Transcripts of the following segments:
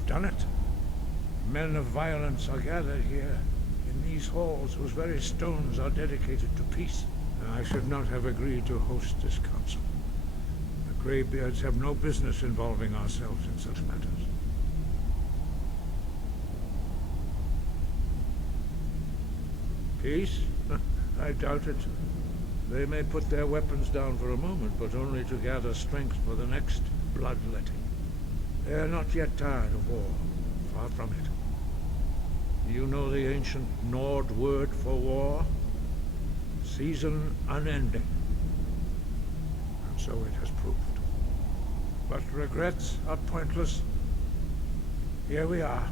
You've done it. Men of violence are gathered here, in these halls whose very stones are dedicated to peace. I should not have agreed to host this council. The Greybeards have no business involving ourselves in such matters. Peace? I doubt it. They may put their weapons down for a moment, but only to gather strength for the next bloodletting. They are not yet tired of war. Far from it. You know the ancient Nord word for war? Season unending. And so it has proved. But regrets are pointless. Here we are.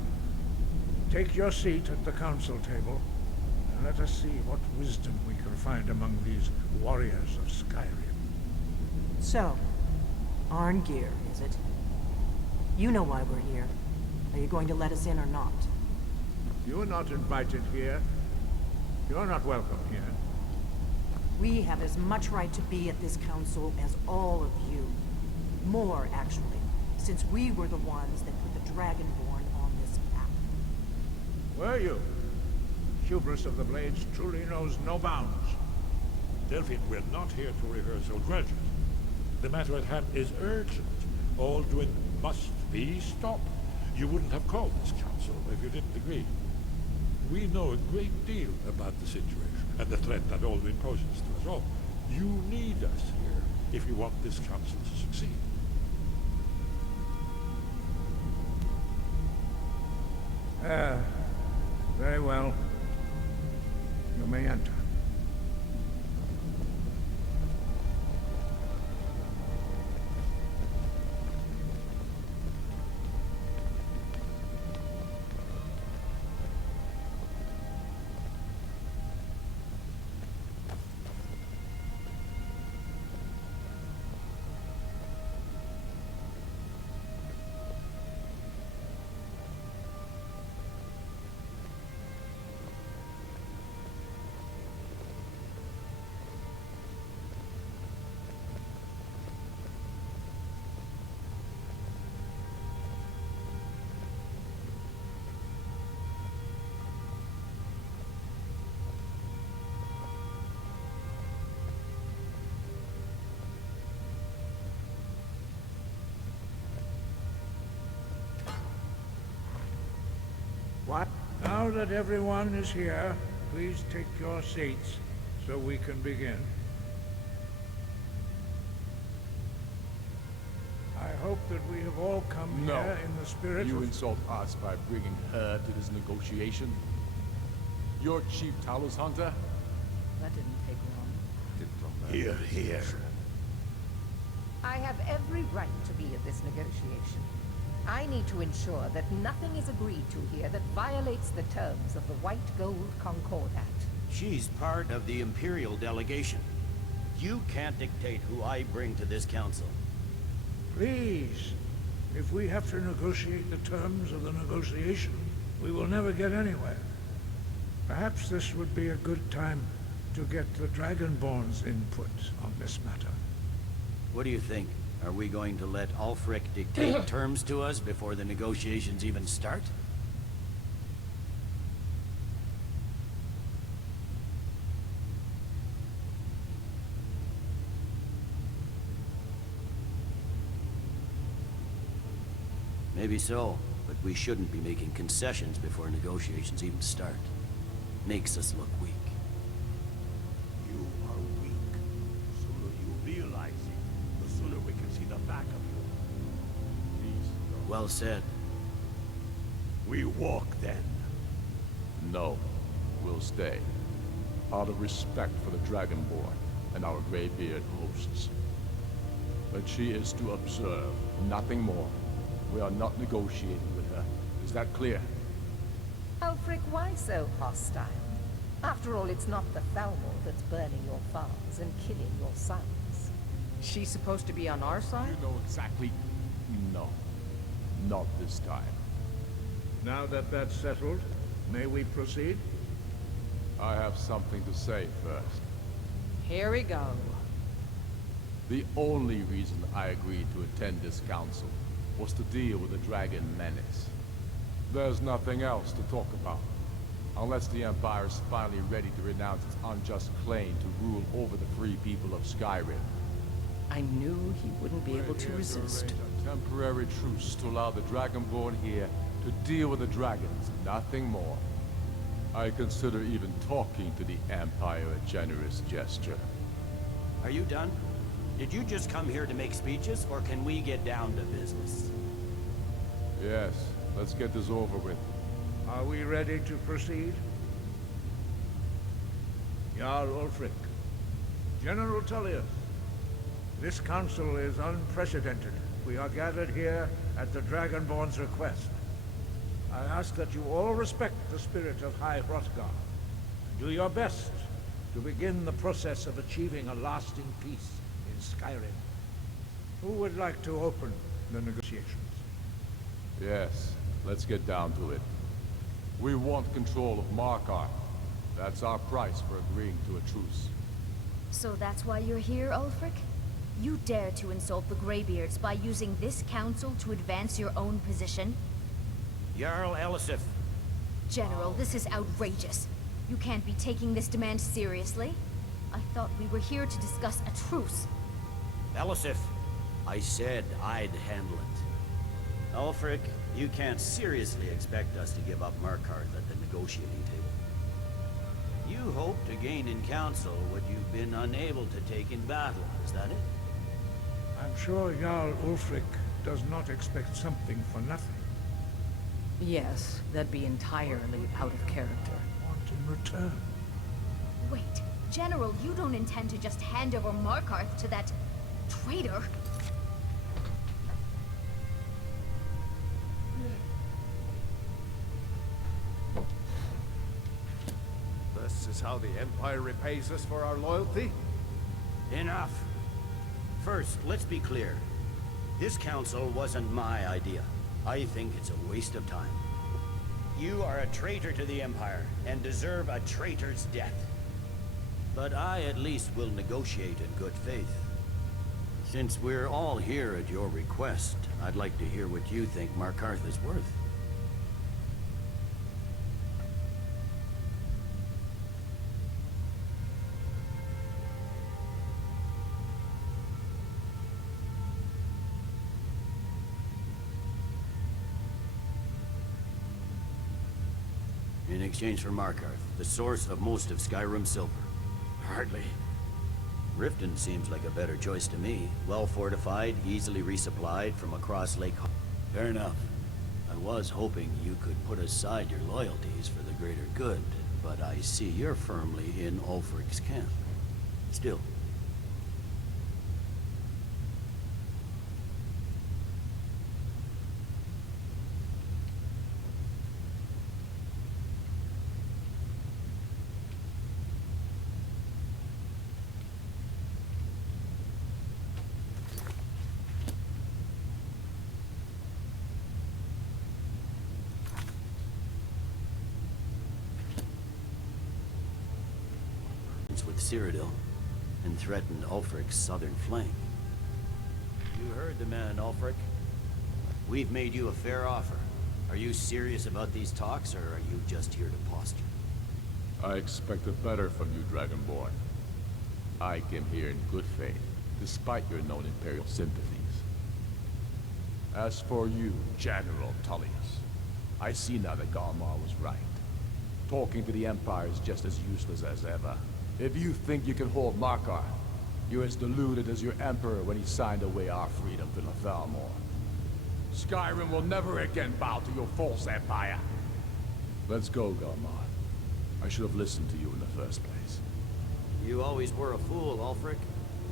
Take your seat at the council table, and let us see what wisdom we can find among these warriors of Skyrim. So, Arngeir, is it? You know why we're here. Are you going to let us in or not? You're not invited here. You're not welcome here. We have as much right to be at this council as all of you. More, actually, since we were the ones that put the Dragonborn on this path. Were you? Hubris of the Blades truly knows no bounds. Delphine, we're not here to rehearse old grudges. The matter at hand is urgent. Alduin must be stopped. You wouldn't have called this council if you didn't agree. We know a great deal about the situation and the threat that Alduin poses to us all. You need us here if you want this council to succeed. Very well. You may enter. What? Now that everyone is here, please take your seats so we can begin. I hope that we have all come here in the spirit You of... insult us by bringing her to this negotiation? You're Chief Talos Hunter? That didn't take long. Here, here. I have every right to be at this negotiation. I need to ensure that nothing is agreed to here that violates the terms of the White Gold Concordat. She's part of the Imperial delegation. You can't dictate who I bring to this council. Please, if we have to negotiate the terms of the negotiation, we will never get anywhere. Perhaps this would be a good time to get the Dragonborn's input on this matter. What do you think? Are we going to let Ulfric dictate terms to us before the negotiations even start? Maybe so, but we shouldn't be making concessions before negotiations even start. Makes us look weak. You are weak. The sooner you realize it, the sooner we can see the back of you. Please, no. Well said. We walk then. No, we'll stay. Out of respect for the Dragonborn and our Greybeard hosts. But she is to observe, nothing more. We are not negotiating with her. Is that clear? Ulfric, why so hostile? After all, it's not the Thalmor that's burning your farms and killing your sons. She's supposed to be on our side? You know exactly... No. Not this time. Now that that's settled, may we proceed? I have something to say first. Here we go. The only reason I agreed to attend this council was to deal with the dragon menace. There's nothing else to talk about. Unless the Empire is finally ready to renounce its unjust claim to rule over the free people of Skyrim. I knew he wouldn't be able to We're here resist. arrange a temporary truce to allow the Dragonborn here to deal with the dragons, nothing more. I consider even talking to the Empire a generous gesture. Are you done? Did you just come here to make speeches, or can we get down to business? Yes, let's get this over with. Are we ready to proceed? Jarl Ulfric, General Tullius, this council is unprecedented. We are gathered here at the Dragonborn's request. I ask that you all respect the spirit of High Hrothgar, and do your best to begin the process of achieving a lasting peace in Skyrim. Who would like to open the negotiations? Yes, let's get down to it. We want control of Markarth. That's our price for agreeing to a truce. So that's why you're here, Ulfric? You dare to insult the Greybeards by using this council to advance your own position? Jarl Elisif. General, this is outrageous. You can't be taking this demand seriously. I thought we were here to discuss a truce. Elisif, I said I'd handle it. Ulfric, you can't seriously expect us to give up Markarth at the negotiating table. You hope to gain in council what you've been unable to take in battle, is that it? I'm sure Jarl Ulfric does not expect something for nothing. Yes, that'd be entirely out of character. Want in return. Wait, General, you don't intend to just hand over Markarth to that traitor? This is how the Empire repays us for our loyalty? Enough. First, let's be clear. This council wasn't my idea. I think it's a waste of time. You are a traitor to the Empire, and deserve a traitor's death. But I at least will negotiate in good faith. Since we're all here at your request, I'd like to hear what you think Markarth is worth. In exchange for Markarth, the source of most of Skyrim's silver. Hardly. Riften seems like a better choice to me. Well fortified, easily resupplied from across Lake Ho— Fair enough. I was hoping you could put aside your loyalties for the greater good, but I see you're firmly in Ulfric's camp. Still. With Cyrodiil, and threatened Ulfric's southern flank. You heard the man, Ulfric. We've made you a fair offer. Are you serious about these talks, or are you just here to posture? I expected better from you, Dragonborn. I came here in good faith, despite your known Imperial sympathies. As for you, General Tullius, I see now that Galmar was right. Talking to the Empire is just as useless as ever. If you think you can hold Markarth, you're as deluded as your Emperor when he signed away our freedom to Thalmor. Skyrim will never again bow to your false empire. Let's go, Galmar. I should have listened to you in the first place. You always were a fool, Ulfric.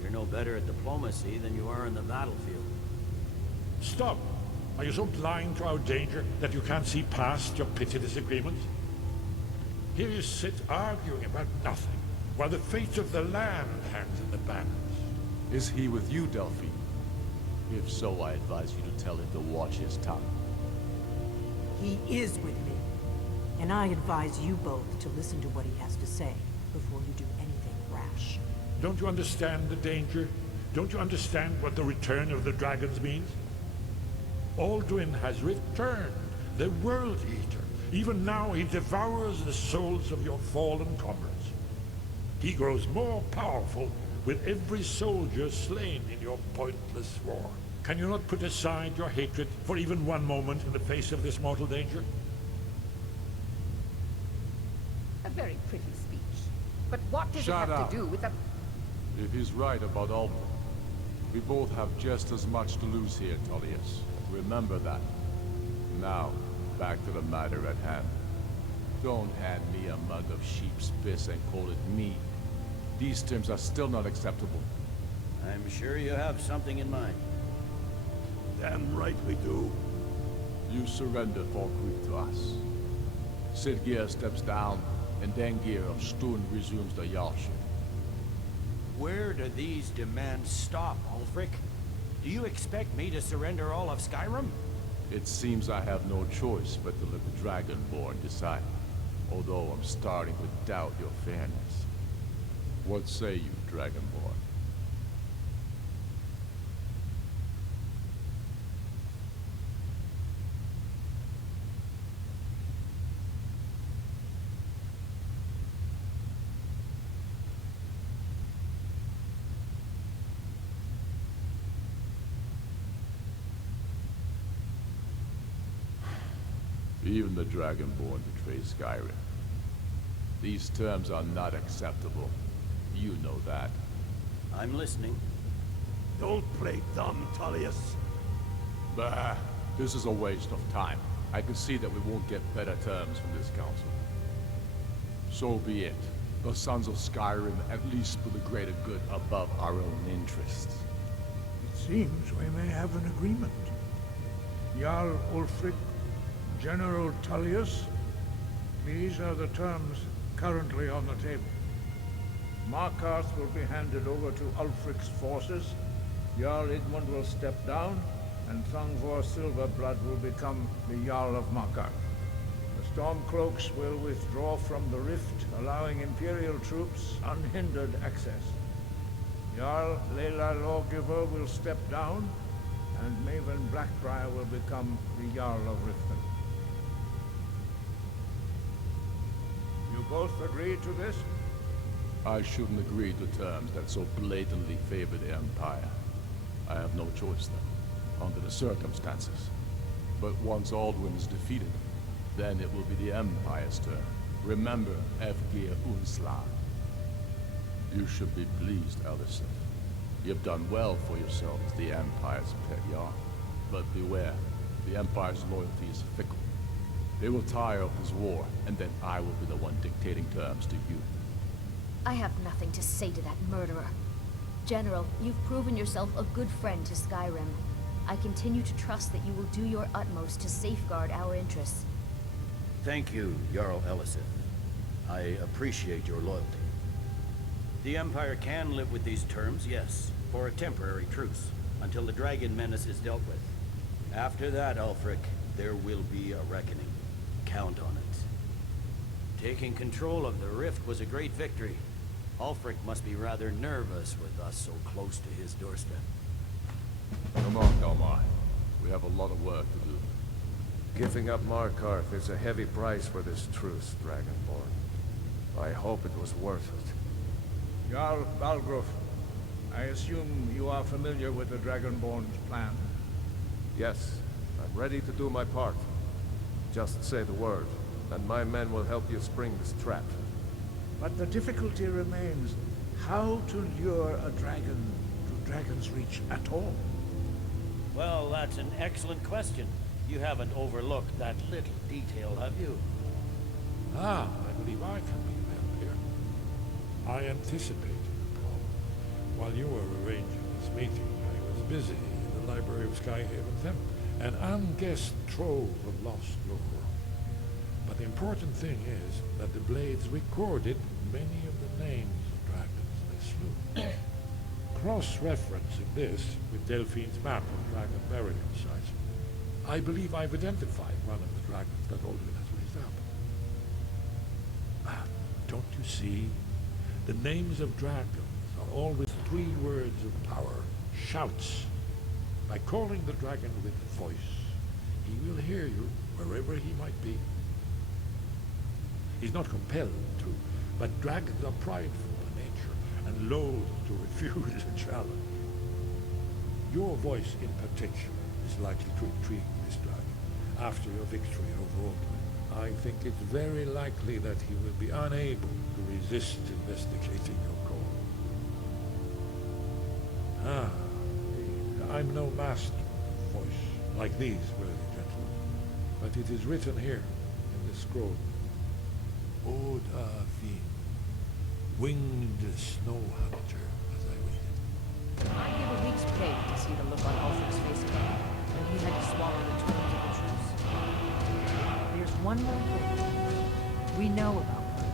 You're no better at diplomacy than you are in the battlefield. Stop! Are you so blind to our danger that you can't see past your petty disagreements? Here you sit arguing about nothing, while the fate of the land hangs in the balance. Is he with you, Delphine? If so, I advise you to tell him to watch his tongue. He is with me. And I advise you both to listen to what he has to say before you do anything rash. Don't you understand the danger? Don't you understand what the return of the dragons means? Alduin has returned, the World Eater. Even now he devours the souls of your fallen comrades. He grows more powerful with every soldier slain in your pointless war. Can you not put aside your hatred for even one moment in the face of this mortal danger? A very pretty speech. But what does Shut it have up. to do with the... If he's right about Ulfric, we both have just as much to lose here, Tullius. Remember that. Now, back to the matter at hand. Don't hand me a mug of sheep's piss and call it mead. These terms are still not acceptable. I'm sure you have something in mind. Damn right we do. You surrender Falkreath to us. Sirgeir steps down, and Arngeir of Stun resumes the Jarlship. Where do these demands stop, Ulfric? Do you expect me to surrender all of Skyrim? It seems I have no choice but to let the Dragonborn decide. Although I'm starting to doubt your fairness. What say you, Dragonborn? Even the Dragonborn betray Skyrim. These terms are not acceptable. You know that. I'm listening. Don't play dumb, Tullius. Bah, this is a waste of time. I can see that we won't get better terms from this council. So be it. The Sons of Skyrim at least put the greater good above our own interests. It seems we may have an agreement. Jarl Ulfric, General Tullius, these are the terms currently on the table. Markarth will be handed over to Ulfric's forces, Jarl Igmund will step down, and Thungvor Silverblood will become the Jarl of Markarth. The Stormcloaks will withdraw from the rift, allowing Imperial troops unhindered access. Jarl Leila Lawgiver will step down, and Maven Blackbriar will become the Jarl of Riften. You both agree to this? I shouldn't agree to terms that so blatantly favor the Empire. I have no choice then, under the circumstances. But once Alduin is defeated, then it will be the Empire's turn. Remember, Fgir Unsla. You should be pleased, Elisif. You've done well for yourself as the Empire's pet Jarl. But beware, the Empire's loyalty is fickle. They will tire of this war, and then I will be the one dictating terms to you. I have nothing to say to that murderer. General, you've proven yourself a good friend to Skyrim. I continue to trust that you will do your utmost to safeguard our interests. Thank you, Jarl Elisif. I appreciate your loyalty. The Empire can live with these terms, yes, for a temporary truce, until the dragon menace is dealt with. After that, Ulfric, there will be a reckoning. Count on it. Taking control of the rift was a great victory. Ulfric must be rather nervous with us so close to his doorstep. Come on, Delmar. We have a lot of work to do. Giving up Markarth is a heavy price for this truce, Dragonborn. I hope it was worth it. Jarl Balgruuf, I assume you are familiar with the Dragonborn's plan? Yes, I'm ready to do my part. Just say the word, and my men will help you spring this trap. But the difficulty remains how to lure a dragon to Dragonsreach at all. Well, that's an excellent question. You haven't overlooked that little detail, have you? Ah, I believe I can be of help here. I anticipated the problem. While you were arranging this meeting, I was busy in the library of Skyhaven Temple, an unguessed trove of lost lore. But the important thing is that the Blades recorded many of the names of dragons they slew. Cross-referencing this with Delphine's map of dragon burial sites, I believe I've identified one of the dragons that Alduin has raised up. Ah, don't you see? The names of dragons are always 3 words of power, shouts. By calling the dragon with voice, He will hear you, wherever he might be. He's not compelled to, but dragons are prideful by nature, and loath to refuse a challenge. Your voice in particular is likely to intrigue this dragon after your victory over Ulfric. I think it's very likely that he will be unable to resist investigating your call. I'm no master of voice like these worthy gentlemen, but it is written here in the scroll. Odahviing, winged snow hunter, as I read it. I give a week's pay to see the look on Ulfric's face again, when he had to swallow the terms of the truce. There's one more thing we know about her.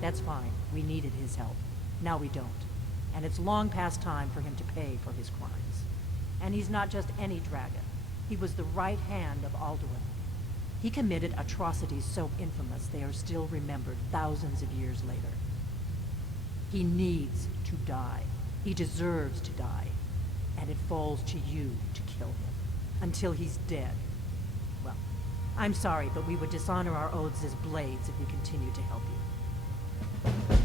That's fine. We needed his help. Now we don't. And it's long past time for him to pay for his crimes. And he's not just any dragon. He was the right hand of Alduin. He committed atrocities so infamous they are still remembered thousands of years later. He needs to die. He deserves to die. And it falls to you to kill him. Until he's dead. Well, I'm sorry, but we would dishonor our oaths as blades if we continue to help you.